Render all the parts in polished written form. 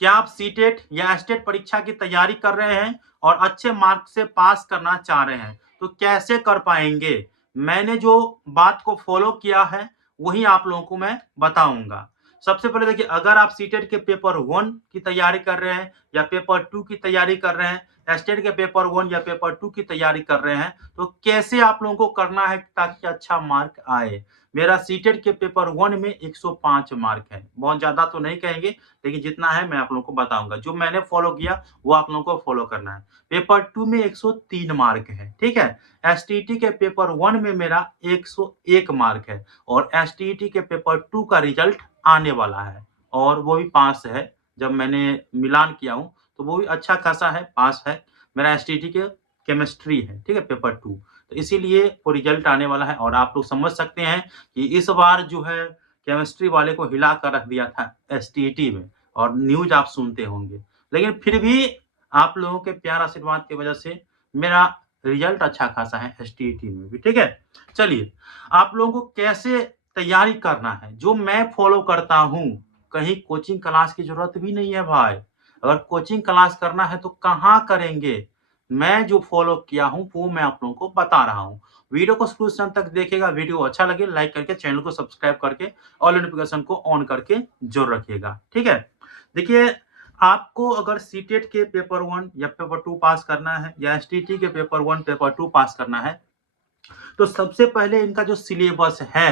क्या आप सीटेट या एस्टेट परीक्षा की तैयारी कर रहे हैं और अच्छे मार्क्स से पास करना चाह रहे हैं, तो कैसे कर पाएंगे? मैंने जो बात को फॉलो किया है वही आप लोगों को मैं बताऊंगा। सबसे पहले देखिए, अगर आप सीटेट के पेपर 1 की तैयारी कर रहे हैं या पेपर 2 की तैयारी कर रहे हैं, एस्टेट के पेपर 1 या पेपर 2 की तैयारी कर रहे हैं, तो कैसे आप लोगों को करना है ताकि अच्छा मार्क आए। मेरा सीटेट के पेपर 1 में 105 मार्क है। बहुत ज्यादा तो नहीं कहेंगे, लेकिन जितना है मैं आप लोगों को बताऊंगा। जो मैंने फॉलो किया वो आप लोगों को फॉलो करना है। पेपर 2 में 103 मार्क है, ठीक है। एसटीईटी के पेपर 1 में मेरा 101 मार्क है और एसटीईटी के पेपर 2 का रिजल्ट आने वाला है और वो भी पास है। जब मैंने मिलान किया हूँ तो वो भी अच्छा खासा है, पास है। मेरा एसटीईटी के केमिस्ट्री है, ठीक है, पेपर 2, तो इसीलिए वो रिजल्ट आने वाला है। और आप लोग समझ सकते हैं कि इस बार जो है केमिस्ट्री वाले को हिला कर रख दिया था एसटीईटी में, और न्यूज आप सुनते होंगे। लेकिन फिर भी आप लोगों के प्यार आशीर्वाद की वजह से मेरा रिजल्ट अच्छा खासा है एसटीईटी में भी, ठीक है। चलिए, आप लोगों को कैसे तैयारी करना है जो मैं फॉलो करता हूँ। कहीं कोचिंग क्लास की जरूरत भी नहीं है भाई। अगर कोचिंग क्लास करना है तो कहाँ करेंगे? मैं जो फॉलो किया हूँ वो मैं आप लोगों को बता रहा हूँ। वीडियो को शुरू से अंत तक देखिएगा। वीडियो अच्छा लगे लाइक करके, चैनल को सब्सक्राइब करके ऑल नोटिफिकेशन को ऑन करके जरूर रखिएगा, ठीक है। देखिए, आपको अगर सीटेट के पेपर 1 या पेपर 2 पास करना है या एसटीटी के पेपर 1 पेपर 2 पास करना है, तो सबसे पहले इनका जो सिलेबस है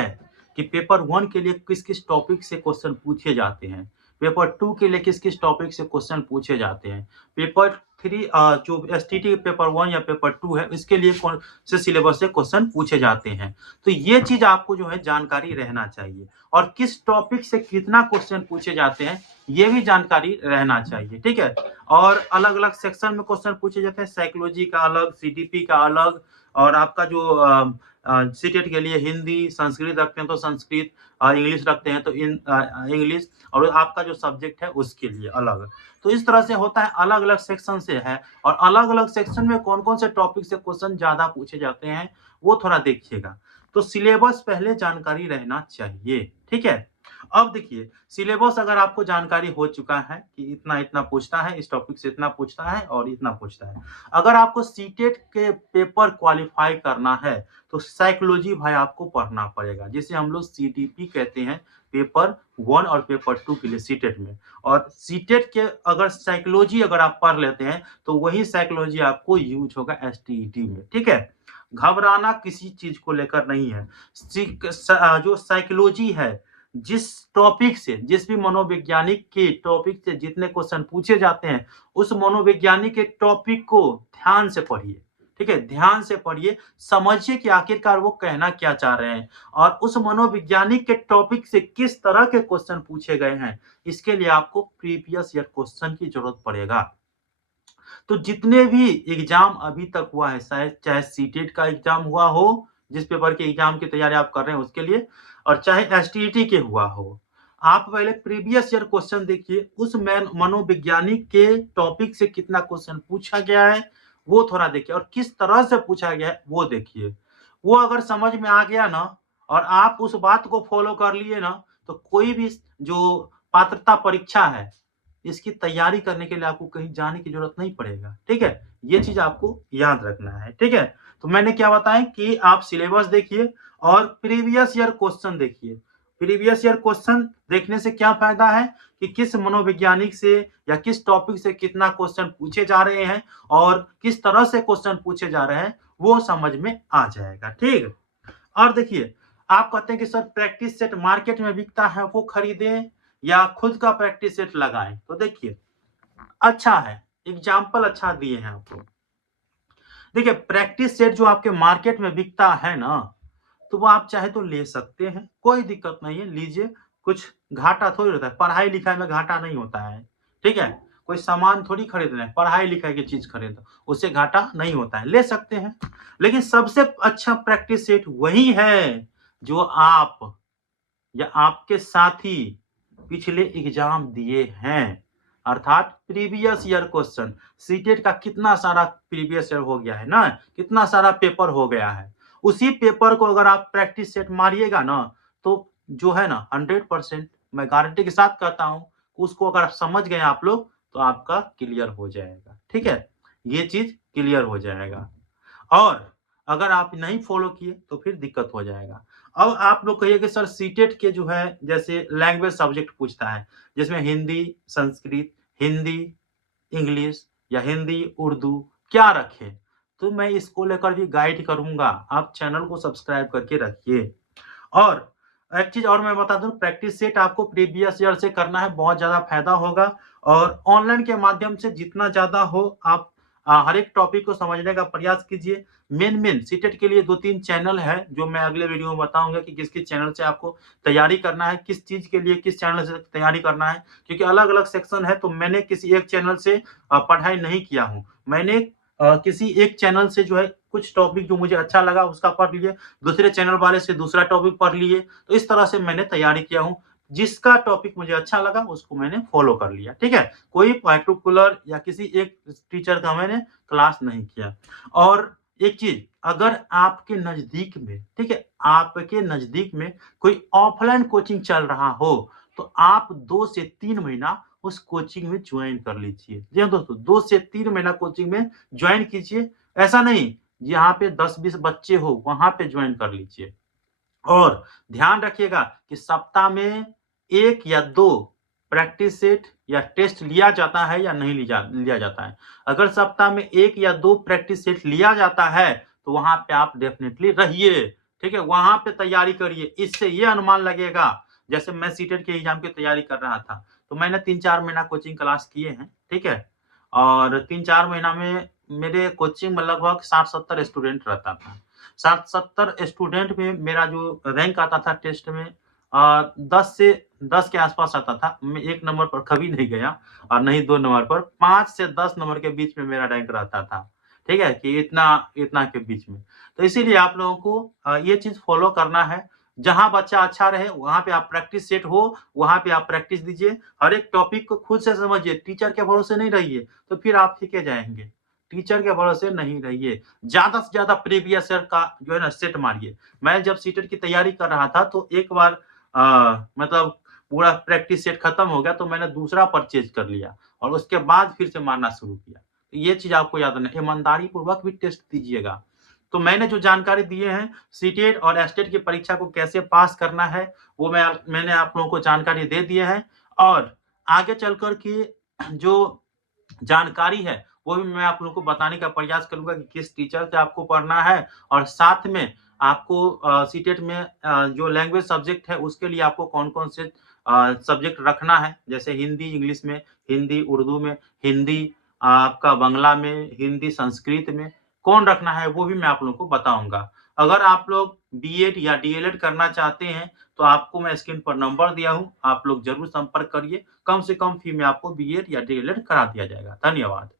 कि पेपर 1 के लिए किस-किस टॉपिक से क्वेश्चन पूछे जाते हैं, पेपर 2 के लिए किस-किस टॉपिक से क्वेश्चन पूछे जाते हैं, पेपर 3 जो एसटीटी पेपर 1 या पेपर 2 है इसके लिए कौन से सिलेबस से क्वेश्चन पूछे जाते हैं। तो ये चीज आपको जो है जानकारी रहना चाहिए, और किस टॉपिक से कितना क्वेश्चन पूछे जाते हैं ये भी जानकारी रहना चाहिए, ठीक है। और अलग-अलग सेक्शन में क्वेश्चन पूछे जाते हैं, साइकोलॉजी का अलग, सीडीपी का अलग, और आपका जो सीटेट के लिए हिंदी, संस्कृत रखते हैं तो संस्कृत, इंग्लिश रखते हैं तो इंग्लिश, और आपका जो सब्जेक्ट है उसके लिए अलग। तो इस तरह से होता है, अलग-अलग सेक्शन से है, और अलग-अलग सेक्शन में कौन-कौन से टॉपिक से क्वेश्चन ज्यादा पूछे जाते हैं वो थोड़ा देखिएगा। तो सिलेबस पहले जानकारी रहना चाहिए, ठीक है। अब देखिए, सिलेबस अगर आपको जानकारी हो चुका है कि इतना इतना पूछता है, इस टॉपिक से इतना पूछता है और इतना पूछता है। अगर आपको सीटेट के पेपर क्वालिफाई करना है तो साइकोलॉजी भाई आपको पढ़ना पड़ेगा, जिसे हम लोग सीडीपी कहते हैं, पेपर 1 और पेपर 2 के लिए सीटेट में। और सीटेट के अगर साइकोलॉजी अगर आप पढ़ लेते हैं तो वही साइकोलॉजी आपको यूज होगा एसटीईटी में, ठीक है। घबराना किसी चीज को लेकर नहीं है। जो साइकोलॉजी है, जिस टॉपिक से, जिस भी मनोवैज्ञानिक के टॉपिक से जितने क्वेश्चन पूछे जाते हैं, उस मनोवैज्ञानिक के टॉपिक को ध्यान से पढ़िए, ठीक है। ध्यान से पढ़िए, समझिए कि आखिरकार वो कहना क्या चाह रहे हैं, और उस मनोवैज्ञानिक के टॉपिक से किस तरह के क्वेश्चन पूछे गए हैं, इसके लिए आपको प्रीवियस ईयर क्वेश्चन की जरूरत पड़ेगा। तो जितने भी एग्जाम अभी तक हुआ है, शायद चाहे सीटेट का एग्जाम हुआ हो, जिस पेपर के एग्जाम की तैयारी आप कर रहे हैं उसके लिए, और चाहे एसटीईटी के हुआ हो, आप पहले प्रीवियस ईयर क्वेश्चन देखिए, उस मनोवैज्ञानिक के टॉपिक से कितना क्वेश्चन पूछा गया है वो थोड़ा देखिए, और किस तरह से पूछा गया है वो देखिए। वो अगर समझ में आ गया ना, और आप उस बात को फॉलो कर लिए ना, तो कोई भी जो पात्रता परीक्षा है इसकी तैयारी करने के लिए आपको कहीं जाने की जरूरत नहीं पड़ेगा, ठीक है। ये चीज आपको याद रखना है, ठीक है। तो मैंने क्या बताया कि आप सिलेबस देखिए और प्रीवियस ईयर क्वेश्चन देखिए। प्रीवियस ईयर क्वेश्चन देखने से क्या फायदा है कि किस मनोवैज्ञानिक से या किस टॉपिक से कितना क्वेश्चन पूछे जा रहे हैं और किस तरह से क्वेश्चन पूछे जा रहे हैं वो समझ में आ जाएगा, ठीक। और देखिए, आप कहते हैं कि सर प्रैक्टिस सेट मार्केट में बिकता है वो खरीदें या खुद का प्रैक्टिस सेट लगाएं। तो देखिए, अच्छा है, एग्जाम्पल अच्छा दिए हैं आपको। देखिए, प्रैक्टिस सेट जो आपके मार्केट में बिकता है ना, तो वो आप चाहे तो ले सकते हैं, कोई दिक्कत नहीं है, लीजिए। कुछ घाटा थोड़ी होता है, पढ़ाई लिखाई में घाटा नहीं होता है, ठीक है। कोई सामान थोड़ी खरीद रहे हैं, पढ़ाई लिखाई की चीज खरीदो, उससे घाटा नहीं होता है, ले सकते हैं। लेकिन सबसे अच्छा प्रैक्टिस सेट वही है जो आप या आपके साथी पिछले एग्जाम दिए हैं, अर्थात प्रीवियस ईयर क्वेश्चन। सीटेट का कितना सारा प्रीवियस ईयर हो गया है ना, कितना सारा पेपर हो गया है, उसी पेपर को अगर आप प्रैक्टिस सेट मारिएगा ना, तो जो है ना 100% मैं गारंटी के साथ कहता हूं उसको अगर समझ गए आप लोग तो आपका क्लियर हो जाएगा, ठीक है? ये चीज़ क्लियर हो जाएगा। और अगर आप नहीं फ़ॉलो किए तो फिर दिक्कत हो जाएगा। अब आप लोग कहिए कि सर सीटेट के जो है जैसे लैंग्वेज सब्जेक्ट पूछता है, जिसमें हिंदी, संस्कृत, हिंदी, इंग्लिश या हिंदी, उर्दू क्या रखें? तो मैं इसको लेकर भी गाइड करूँगा, आप चैनल को सब्सक्राइब करके रखिए। और एक चीज़ और मैं बता दूँ, प्रैक्टिस सेट आपको प्रीवियस ईयर से करना है, बहुत ज़्यादा फ़ायदा होगा और ऑनलाइन के माध्यम से जितना ज़्यादा हो आप हर एक टॉपिक को समझने का प्रयास कीजिए। मेन सीटेट के लिए 2-3 चैनल है, जो मैं अगले वीडियो में बताऊँगा कि किस-किस चैनल से आपको तैयारी करना है, किस चीज़ के लिए किस चैनल से तैयारी करना है। क्योंकि अलग-अलग सेक्शन है, तो मैंने किसी एक चैनल से पढ़ाई नहीं किया हूँ। मैंने किसी एक चैनल से जो है कुछ टॉपिक जो मुझे अच्छा लगा उसका पढ़ लिए, दूसरे चैनल वाले से दूसरा टॉपिक पढ़ लिए, तो इस तरह से मैंने तैयारी किया हूँ। जिसका टॉपिक मुझे अच्छा लगा उसको मैंने फ़ॉलो कर लिया, ठीक है? कोई पार्टिकुलर या किसी एक टीचर का मैंने क्लास नहीं किया। और एक चीज़, अगर आपके नज़दीक में, ठीक है? आपके नज़दीक में कोई ऑफ़लाइन कोचिंग चल रहा हो, तो आप 2 से 3 महीना उस कोचिंग में जॉइन कर लीजिए। जी हाँ दोस्तों, 2 से 3 महीना कोचिंग में जॉइन कीजिए। ऐसा नहीं, जहाँ पे 10-20 बच्चे हो, वहाँ पे जॉइन कर लीजिए। और ध्यान रखिएगा कि सप्ताह में 1 या 2 प्रैक्टिस सेट या टेस्ट लिया जाता है या नहीं लिया जाता है। अगर सप्ताह में 1 या 2 प्रैक्टिस सेट लिया जाता है, तो वहाँ पे आप डेफ़िनेटली रहिए, ठीक है? वहाँ पे तैयारी करिए। इससे ये अनुमान लगेगा, जैसे मैं सीटेट के एग्ज़ाम की तैयारी कर रहा था, तो मैंने 3-4 महीना कोचिंग क्लास किए हैं, ठीक है? और 3-4 महीना में मेरे कोचिंग में लगभग 60-70 स्टूडेंट रहता था। 60-70 स्टूडेंट में मेरा जो रैंक आता था टेस्ट में 10 से 10 के आस-पास आता था। मैं 1 नंबर पर कभी नहीं गया और नहीं 2 नंबर पर, 5 से 10 नंबर के बीच में मेरा रैंक रहता था। ठीक है? कि इतना इतना के बीच में। तो इसीलिए आप लोगों को ये चीज़ फ़ॉलो करना है। जहाँ बच्चा अच्छा रहे, वहाँ पे आप प्रैक्टिस सेट हो, वहाँ पे आप प्रैक्टिस दीजिए। हर एक टॉपिक को खुद से समझिए, टीचर के भरोसे नहीं रहिए, तो फिर आप फीके जाएँगे। टीचर के भरोसे नहीं रहिए। ज़्यादा से ज़्यादा प्रीवियस ईयर का जो है ना सेट मारिए। मैं जब सीटेट की तैयारी कर रहा था तो एक बार मतलब पूरा प्रैक्टिस सेट खत्म हो गया तो मैंने दूसरा परचेज़ कर लिया और उसके बाद फिर से मारना शुरू किया। तो ये चीज़ आपको याद रखना है, ईमानदारी पूर्वक भी टेस्ट दीजिएगा। तो मैंने जो जानकारी दिए हैं सीटेट और एस्टेट की परीक्षा को कैसे पास करना है, वो मैंने आप लोगों को जानकारी दे दिए हैं और आगे चल कर के जो जानकारी है, वो भी मैं आप लोगों को बताने का प्रयास करूँगा कि किस टीचर से आपको पढ़ना है और साथ में आपको सीटेट में जो लैंग्वेज सब्जेक्ट है, उसके लिए आपको कौन-कौन से सब्जेक्ट रखना है। जैसे हिंदी इंग्लिश में, हिंदी उर्दू में, हिंदी आपका बांग्ला में, हिंदी संस्कृत में, कौन रखना है, वो भी मैं आप लोगों को बताऊँगा। अगर आप लोग बीएड या डीएलएड करना चाहते हैं, तो आपको मैं स्क्रीन पर नंबर दिया हूँ, आप लोग ज़रूर संपर्क करिए। कम से कम फी में आपको बीएड या डीएलएड करा दिया जाएगा। धन्यवाद।